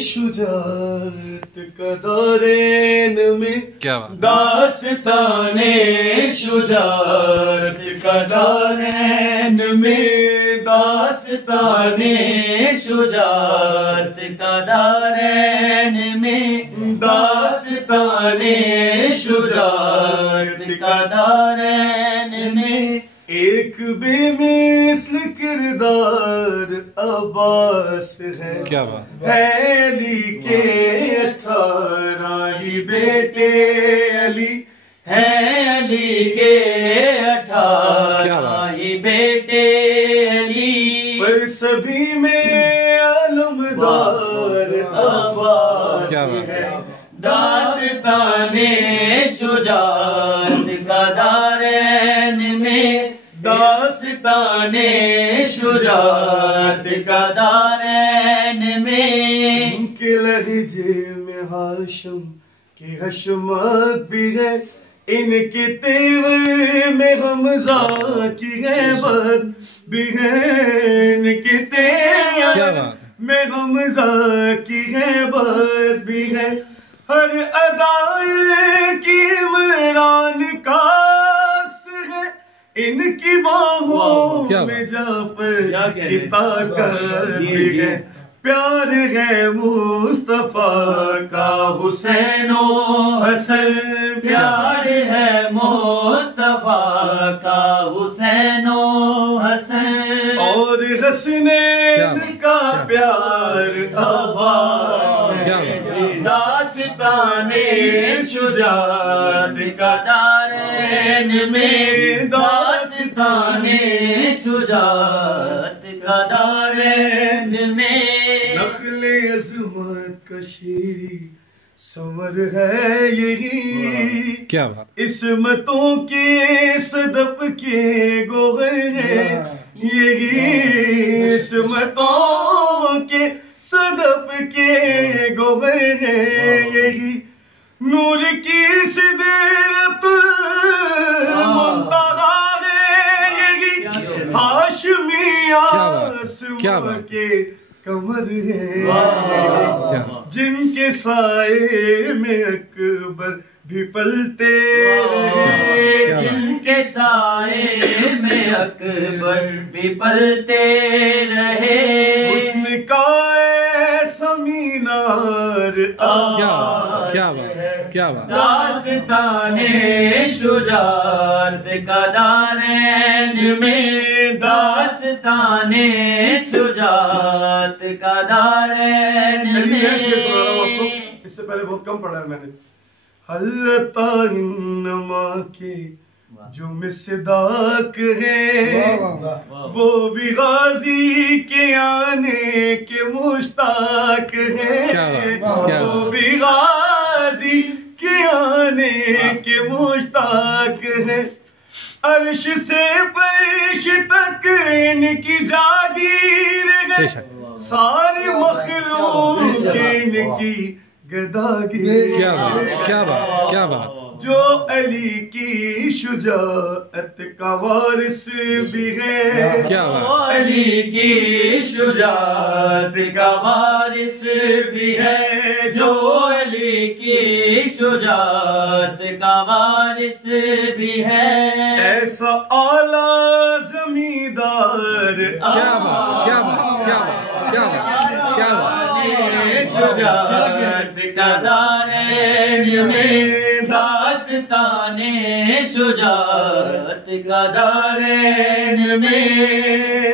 شجاعت کا دارین میں داستان شجاعت کا دارین میں داستان شجاعت کا دارین میں داستان شجاعت کا دارین میں ایک بے مثل کردار عباس ہے علی کے 18 ہی بیٹے علی ہے علی کے 18 ہی بیٹے علی پر سبھی میں علمدار عباس ہے داستان شجاعت کا دارین میں داستان شجاعت کا دارین میں ان کے لہجے میں ہاشم کی حشمت بھی ہے ان کے تیور میں حمزہ کی غیبت بھی ہے ان کے تیور میں حمزہ کی غیبت بھی ہے ہر ادائے کی عمران کا ان کی باہوں میں جعفر کی طاقت بھی ہے پیار ہے مصطفیٰ کا حسین و حسن پیار ہے مصطفیٰ کا حسین و حسن اور حسنین کا پیار عباس داستان شجاعت کا دارین میں داستان شجاعت کا دارین میں نخل عظمت کا شیری ثمر ہے یہی عصمتوں کے صدف کے گوہر ہے یہی عصمتوں کے صدف کے گوہر ہے یہی نور کی صدرت المنتہا ہے یہی ہاشمی آسماں کے کمر ہے جن کے سائے میں اکبر بھی پلتے رہے جن کے سائے میں اکبر بھی پلتے رہے حسن کا ایسا مینار داستان شجاعت کا دارین میں داستان شجاعت کا دارین میں اس سے پہلے بہت کم پڑھا ہے میں نے حلتا انما کے جو مصداق ہے وہ بھی غازی کے آنے کے مشتاق ہے وہ بھی غازی کے آنے کے مشتاق ہے عرش سے فرش تک ان کی جاگیر ہے ساری مخلوق ان کی گداگیر کیا بات جو علی کی شجاعت کا وارث بھی ہے علی کی شجاعت کا وارث بھی ہے جو علی کی شجاعت کا وارث بھی ہے ایسا اعلیٰ زمیندار شجاعت کا دارین میں داستان شجاعت کا دارین میں